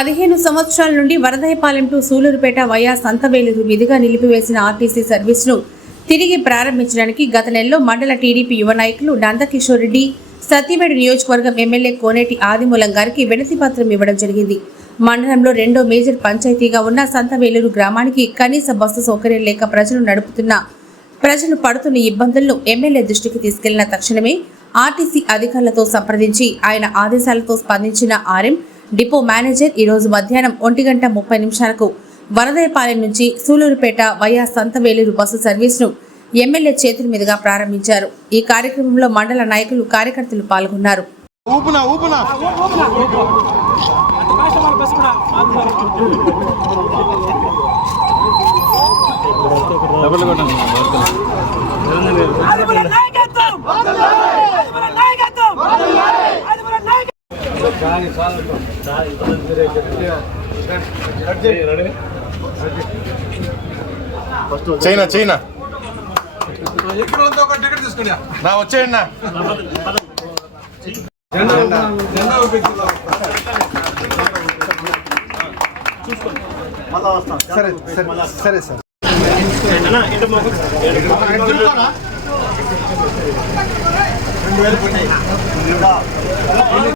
పదిహేను సంవత్సరాల నుండి వరదయపాలెం టు సూలూరుపేట వయా సంతవేలూరు మీదుగా నిలిపివేసిన ఆర్టీసీ సర్వీసును తిరిగి ప్రారంభించడానికి గత నెలలో మండల టీడీపీ యువ నాయకులు నందకిషోర్ రెడ్డి సత్యమేడు నియోజకవర్గం ఎమ్మెల్యే కోనేటి ఆదిమూలం గారికి వినతి పత్రం ఇవ్వడం జరిగింది. మండలంలో రెండో మేజర్ పంచాయతీగా ఉన్న సంతవేలూరు గ్రామానికి కనీస బస్సు సౌకర్యం లేక ప్రజలు నడుపుతున్న ప్రజలు పడుతున్న ఇబ్బందులను ఎమ్మెల్యే దృష్టికి తీసుకెళ్ళిన తక్షణమే ఆర్టీసీ అధికారులతో సంప్రదించి ఆయన ఆదేశాలతో స్పందించిన ఆర్ఎం డిపో మేనేజర్ ఈ రోజు మధ్యాహ్నం ఒంటి గంట ముప్పై నిమిషాలకు వరదయపాలెం నుంచి సూలూరుపేట వయా సంతవేలూరు బస్సు సర్వీసును ఎమ్మెల్యే చేతుల మీదుగా ప్రారంభించారు. ఈ కార్యక్రమంలో మండల నాయకులు కార్యకర్తలు పాల్గొన్నారు. ఊపునా చైనా చైనా. నా వచ్చేయండి నా. సరే సరే సరే సార్.